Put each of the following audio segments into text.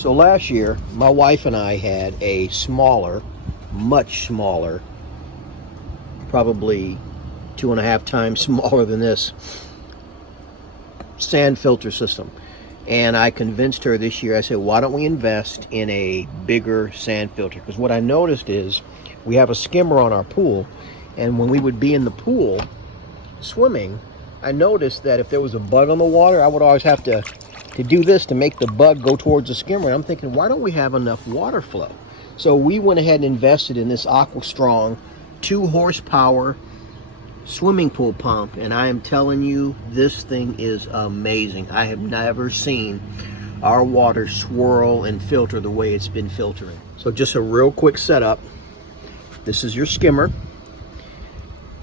So last year, my wife and I had a smaller, much smaller, probably 2.5 times smaller than this, sand filter system. And I convinced her this year, I said, why don't we invest in a bigger sand filter? Because what I noticed is we have a skimmer on our pool, and when we would be in the pool swimming, I noticed that if there was a bug on the water, I would always have to do this to make the bug go towards the skimmer. And I'm thinking, why don't we have enough water flow? So we went ahead and invested in this AquaStrong 2 horsepower swimming pool pump, and I am telling you, this thing is amazing. I have never seen our water swirl and filter the way it's been filtering. So just a real quick setup. This is your skimmer.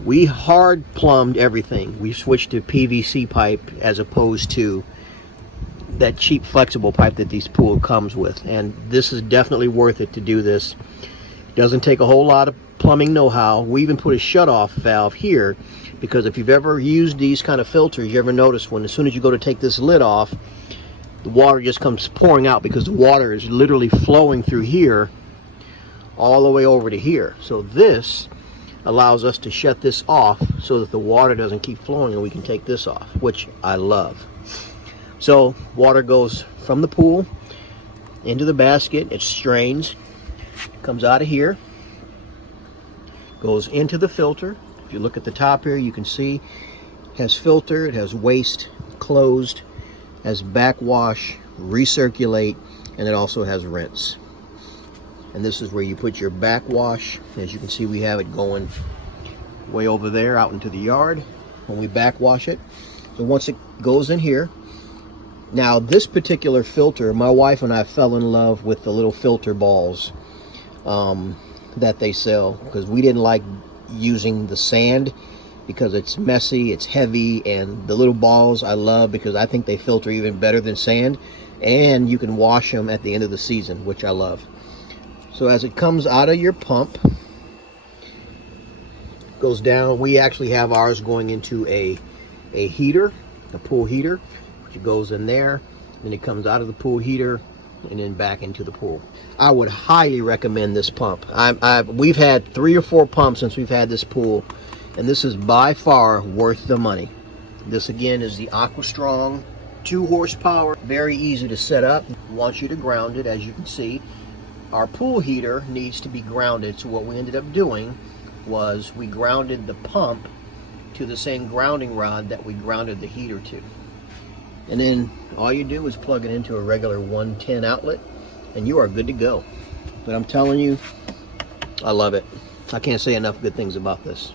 We hard plumbed everything. We switched to PVC pipe as opposed to that cheap flexible pipe that these pool comes with, and this is definitely worth it to do this. Doesn't take a whole lot of plumbing know-how. We even put a shut-off valve here, because if you've ever used these kind of filters, you ever notice when as soon as you go to take this lid off, the water just comes pouring out, because the water is literally flowing through here all the way over to here. So this allows us to shut this off so that the water doesn't keep flowing, and we can take this off, which I love. So water goes from the pool into the basket, it strains, comes out of here, goes into the filter. If you look at the top here, you can see it has filter, it has waste, closed, has backwash, recirculate, and it also has rinse. And this is where you put your backwash. As you can see, we have it going way over there out into the yard when we backwash it. So once it goes in here, now this particular filter, my wife and I fell in love with the little filter balls that they sell, because we didn't like using the sand because it's messy, it's heavy, and the little balls I love because I think they filter even better than sand, and you can wash them at the end of the season, which I love. So as it comes out of your pump, goes down, we actually have ours going into a heater, a pool heater. It goes in there, then it comes out of the pool heater and then back into the pool. I would highly recommend this pump. We've had 3 or 4 pumps since we've had this pool, and this is by far worth the money. This again is the AquaStrong 2 horsepower, very easy to set up. Wants you to ground it. As you can see, our pool heater needs to be grounded, so what we ended up doing was we grounded the pump to the same grounding rod that we grounded the heater to. And then all you do is plug it into a regular 110 outlet and you are good to go. But I'm telling you, I love it. I can't say enough good things about this.